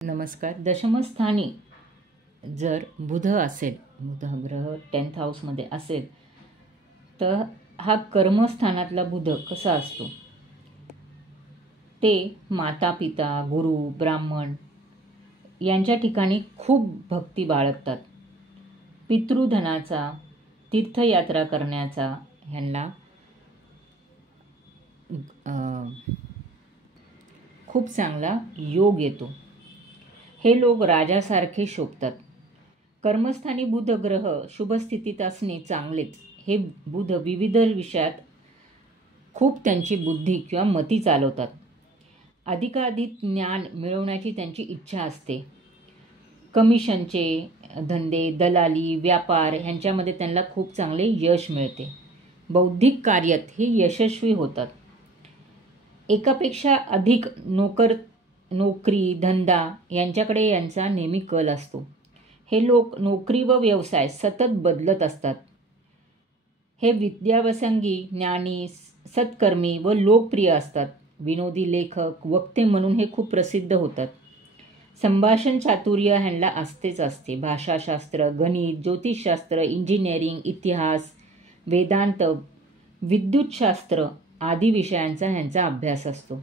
नमस्कार. दशमस्थानी जर बुध असेल, बुध ग्रह 10th हाऊसमध्ये असेल, तर हा कर्मस्थानातला बुध कसा असतो? ते माता पिता, गुरु, ब्राह्मण यांच्या ठिकाणी खूप भक्ती बाळगतात. पितृधनाचा, तीर्थयात्रा करण्याचा ह्यांना खूप चांगला योग येतो. हे लोक राजासारखे शोभतात. कर्मस्थानी बुध ग्रह शुभ स्थितीत असणे चांगलेच. हे बुध विविध विषयात खूप त्यांची बुद्धी किंवा मती चालवतात. अधिकाधिक ज्ञान मिळवण्याची त्यांची इच्छा असते. कमिशनचे धंदे, दलाली, व्यापार ह्यांच्यामध्ये त्यांना खूप चांगले यश मिळते. बौद्धिक कार्यात हे यशस्वी होतात. एकापेक्षा अधिक नोकरी, धंदा यांच्याकडे यांचा नेहमी कल असतो. हे लोक नोकरी व व्यवसाय सतत बदलत असतात. हे विद्यावसंगी, ज्ञानी, सत्कर्मी व लोकप्रिय असतात. विनोदी लेखक, वक्ते म्हणून हे खूप प्रसिद्ध होतात. संभाषण चातुर्य ह्यांना असतेच असते. भाषाशास्त्र, गणित, ज्योतिषशास्त्र, इंजिनिअरिंग, इतिहास, वेदांत, विद्युतशास्त्र आदी विषयांचा ह्यांचा अभ्यास असतो.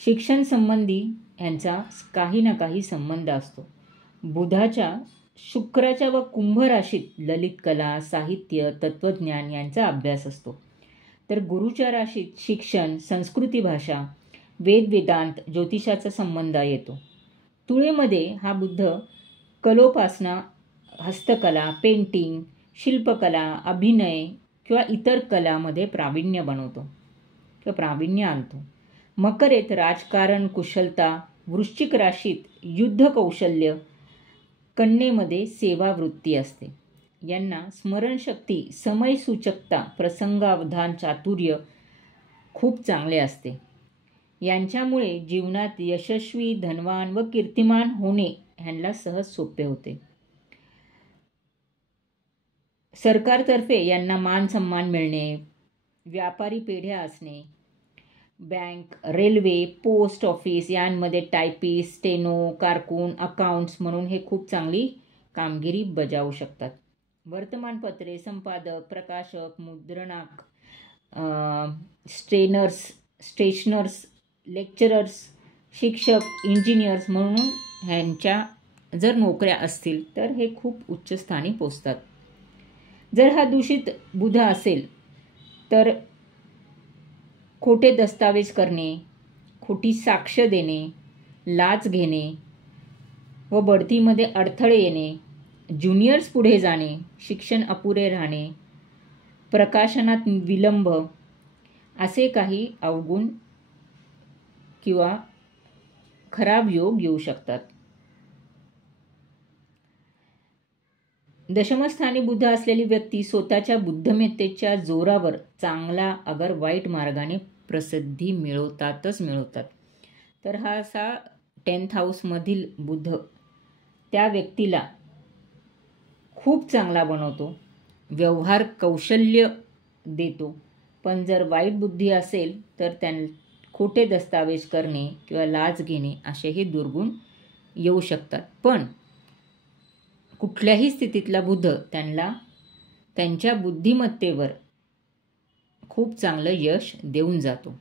शिक्षण संबंधी ह्यांचा काही ना काही संबंध असतो. बुधाच्या, शुक्राच्या व कुंभ राशीत ललित कला, साहित्य, तत्वज्ञान यांचा अभ्यास असतो. तर गुरुच्या राशीत शिक्षण, संस्कृती, भाषा, वेदांत, ज्योतिषाचा संबंध येतो. तुळेमध्ये हा बुध कलोपासना, हस्तकला, पेंटिंग, शिल्पकला, अभिनय किंवा इतर कलामध्ये प्रावीण्य बनवतो किंवा प्रावीण्य आणतो. मकरेत राजकारण, कुशलता, वृश्चिक राशीत युद्ध कौशल्य, कन्येमध्ये सेवावृत्ती असते. यांना स्मरणशक्ती, समयसूचकता, प्रसंगावधान, चातुर्य खूप चांगले असते. यांच्यामुळे जीवनात यशस्वी, धनवान व कीर्तिमान होणे ह्यांना सहज सोपे होते. सरकारतर्फे यांना मान सन्मान मिळणे, व्यापारी पेढ्या असणे, बँक, रेल्वे, पोस्ट ऑफिस यांमध्ये टायपिस्ट, स्टेनो, कारकून, अकाउंट्स म्हणून हे खूप चांगली कामगिरी बजावू शकतात. वर्तमानपत्रे, संपादक, प्रकाशक, मुद्रणाक, स्टेशनर्स, लेक्चरर्स, शिक्षक, इंजिनियर्स म्हणून ह्यांच्या जर नोकऱ्या असतील तर हे खूप उच्च स्थानी पोचतात. जर हा दूषित बुध असेल तर खोटे दस्तावेज करणे, खोटी साक्ष देणे, लाच घेणे व बढतीमध्ये अडथळे येणे, ज्युनियर्स पुढे जाणे, शिक्षण अपुरे राहणे, प्रकाशनात विलंब असे काही अवगुण किंवा खराब योग येऊ शकतात. दशमस्थानी बुध असलेली व्यक्ती स्वतःच्या बुद्धिमत्तेच्या जोरावर चांगला अगर वाईट मार्गाने प्रसिद्धी मिळवतात. तर हा असा 10th हाऊसमधील बुध त्या व्यक्तीला खूप चांगला बनवतो, व्यवहार कौशल्य देतो. पण जर वाईट बुद्धी असेल तर खोटे दस्तावेज करणे किंवा लाच घेणे असेही दुर्गुण येऊ शकतात. पण कुठल्याही स्थितीतला बुध त्यांना त्यांच्या बुद्धिमत्तेवर खूप चांगलं यश देऊन जातो.